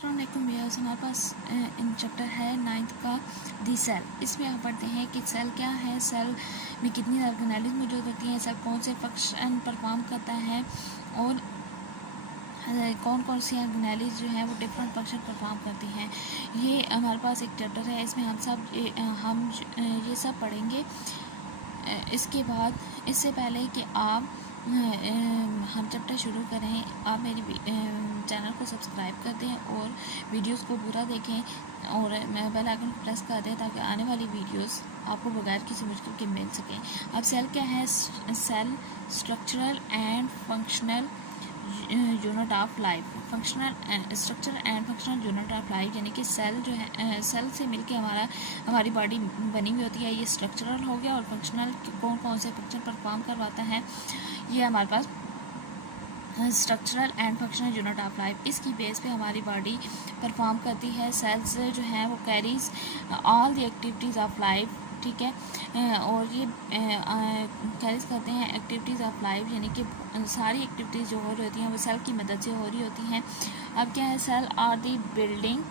अस्सलामुअलैकुम व्यूअर्स, हमारे पास in chapter है 9th का दी सेल। इसमें हम पढ़ते हैं कि सेल क्या है, सेल में कितनी ऑर्गेनेलिज मौजूद होती हैं, सेल कौन से फंक्शन परफॉर्म करता है और कौन कौन सी ऑर्गेनेलिज जो है वो डिफरेंट फंक्शन परफॉर्म करती हैं। ये हमारे पास एक चैप्टर है, इसमें हम ये सब पढ़ेंगे। इसके बाद इससे पहले कि आप हम चैप्टर शुरू करें, आप मेरी चैनल को सब्सक्राइब कर दें और वीडियोस को पूरा देखें और बेल आइकन को प्रेस कर दें ताकि आने वाली वीडियोस आपको बगैर किसी मुश्किल के मिल सकें। अब सेल क्या है? Cell structural and functional unit of life. Functional structure and functional unit of life यानी कि सेल जो है, सेल से मिलके हमारी बॉडी बनी हुई होती है। ये स्ट्रक्चरल हो गया और फंक्शनल कौन कौन से फंक्शन परफॉर्म करवाता है, ये हमारे पास structural and functional unit of life. इसकी बेस पे हमारी बॉडी परफॉर्म करती है। सेल्स जो है वो carries all the activities of life, ठीक है, और ये कैरीज करते हैं एक्टिविटीज़ ऑफ लाइफ यानी कि सारी एक्टिविटीज़ जो हो रही होती हैं वो सेल की मदद से हो रही होती हैं। अब क्या है? Cell are the building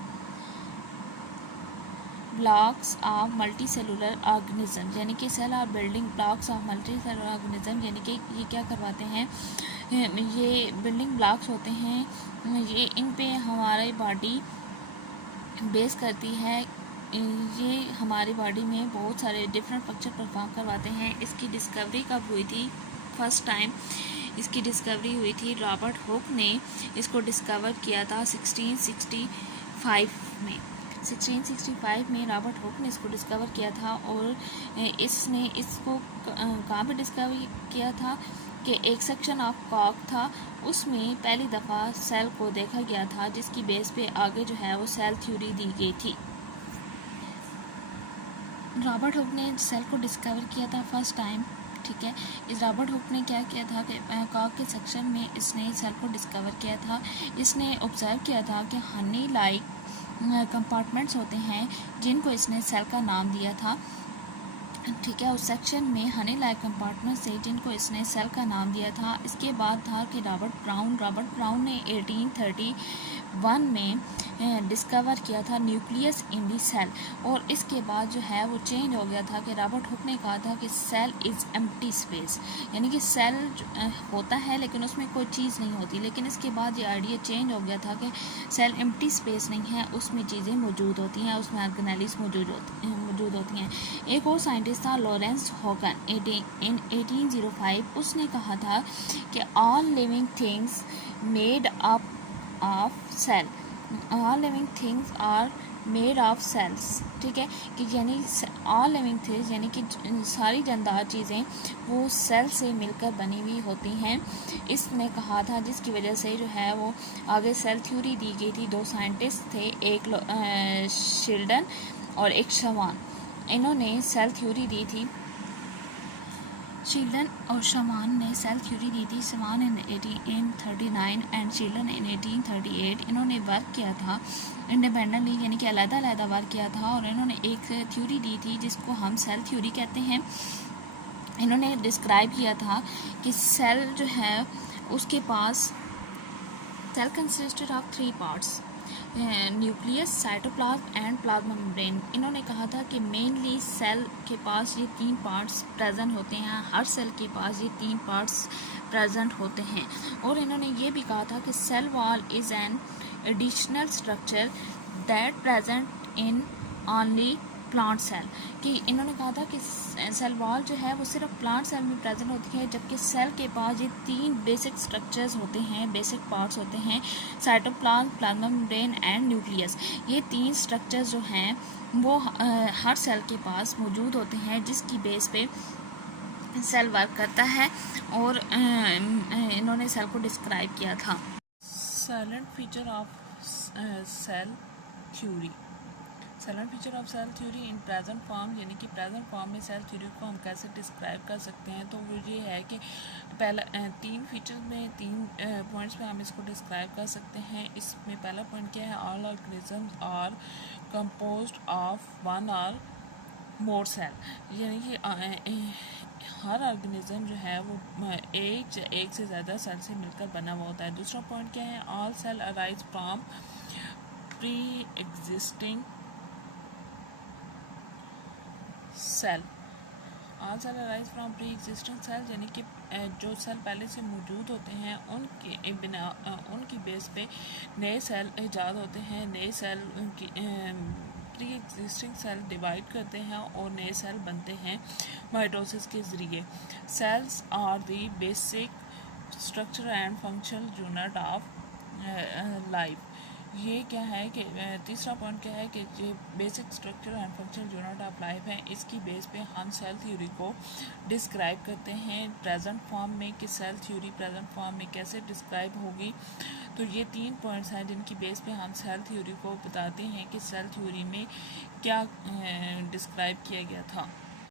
blocks of multi cellular organism यानी कि cell are building blocks of multi cellular organism यानी कि ये क्या करवाते हैं, ये बिल्डिंग ब्लॉक्स होते हैं, ये इन पे हमारी बॉडी बेस करती है। ये हमारी बॉडी में बहुत सारे डिफरेंट फंक्शन परफॉर्म करवाते हैं। इसकी डिस्कवरी कब हुई थी? फर्स्ट टाइम इसकी डिस्कवरी हुई थी, रॉबर्ट हुक ने इसको डिस्कवर किया था 1665 में। 1665 में रॉबर्ट हुक ने इसको डिस्कवर किया था और इसने इसको कहाँ पे डिस्कवर किया था कि एक सेक्शन ऑफ कॉक था, उसमें पहली दफ़ा सेल को देखा गया था, जिसकी बेस पे आगे जो है वो सेल थ्योरी दी गई थी। रॉबर्ट हुक ने सेल को डिस्कवर किया था फर्स्ट टाइम, ठीक है। इस रॉबर्ट हुक ने क्या किया था कि कॉक के सेक्शन में इसने सेल को डिस्कवर किया था। इसने ऑब्जर्व किया था कि हनी लाइक कंपार्टमेंट्स होते हैं जिनको इसने सेल का नाम दिया था, ठीक है। उस सेक्शन में हनी लाइक कंपार्टमेंट से जिनको इसने सेल का नाम दिया था। इसके बाद था कि रॉबर्ट ब्राउन ने 1831 में डिस्कवर किया था न्यूक्लियस इन दी सेल और इसके बाद जो है वो चेंज हो गया था कि रॉबर्ट हुक ने कहा था कि सेल इज़ एम्प्टी स्पेस यानी कि सेल होता है लेकिन उसमें कोई चीज़ नहीं होती। लेकिन इसके बाद ये आइडिया चेंज हो गया था कि सेल एम्प्टी स्पेस नहीं है, उसमें चीज़ें मौजूद होती हैं, उसमें ऑर्गेनेलिज मौजूद होती हैं। एक और साइंटिस्ट था लॉरेंस हॉगन इन 1805। उसने कहा था कि all living things made up of cell, all living things are made of cells, ठीक है, कि यानी ऑल लिविंग थिंग्स यानी कि सारी जानदार चीज़ें वो सेल से मिलकर बनी हुई होती हैं, इसने कहा था। जिसकी वजह से जो है वो आगे सेल थ्योरी दी गई थी। दो साइंटिस्ट थे, एक शिल्डन और एक शवान, इन्होंने सेल थ्योरी दी थी। शिल्डन और शवान ने सेल थ्योरी दी थी। शवान इन 1839 एंड शिल्डन इन 1838। इन्होंने वर्क किया था इंडिपेंडेंटली यानी कि अलग-अलग वर्क किया था और इन्होंने एक थ्योरी दी थी जिसको हम सेल थ्योरी कहते हैं। इन्होंने डिस्क्राइब किया था कि सेल जो है उसके पास cell consisted of 3 parts, nucleus, cytoplasm and plasma membrane. इन्होंने कहा था कि मेनली सेल के पास ये 3 पार्ट्स प्रेजेंट होते हैं, हर सेल के पास ये 3 पार्ट्स प्रेजेंट होते हैं। और इन्होंने ये भी कहा था कि cell wall is an additional structure that present in only plant cell, कि इन्होंने कहा था कि सेल वॉल जो है वो सिर्फ प्लांट सेल में प्रेजेंट होती है, जबकि सेल के पास ये 3 बेसिक स्ट्रक्चर्स होते हैं, बेसिक पार्ट्स होते हैं, cytoplasm, plasma membrane and nucleus. ये 3 स्ट्रक्चर्स जो हैं वो हर सेल के पास मौजूद होते हैं, जिसकी बेस पे सेल वर्क करता है और इन्होंने सेल को डिस्क्राइब किया था। Silent feature of cell theory. Silent feature of cell theory in present form यानी कि प्रेजेंट फॉर्म में सेल थ्योरी को हम कैसे डिस्क्राइब कर सकते हैं, तो वो ये है कि पहला 3 फीचर्स में 3 पॉइंट्स में हम इसको डिस्क्राइब कर सकते हैं। इसमें पहला पॉइंट क्या है? All organisms are composed of 1 और मोर सेल यानी कि हर ऑर्गेनिज्म जो है वो एक से ज़्यादा सेल से मिलकर बना हुआ होता है। दूसरा पॉइंट क्या है? All cell arise from pre existing cell. All cell arise from pre existing cell, यानी कि जो सेल पहले से मौजूद होते हैं उनके बिना उनकी बेस पे नए सेल ईजाद होते हैं। नए सेल की प्री एग्जिस्टिंग सेल डिवाइड करते हैं और नए सेल बनते हैं माइटोसिस के ज़रिए। Cells are the basic structure and functional unit of life. ये क्या है कि तीसरा पॉइंट क्या है कि जो basic structure and functional unit of life है, इसकी बेस पे हम सेल थ्योरी को डिस्क्राइब करते हैं प्रेजेंट फॉर्म में, कि सेल थ्योरी प्रेजेंट फॉर्म में कैसे डिस्क्राइब होगी। तो ये 3 पॉइंट्स हैं जिनकी बेस पे हम सेल थ्योरी को बताते हैं कि सेल थ्योरी में क्या डिस्क्राइब किया गया था।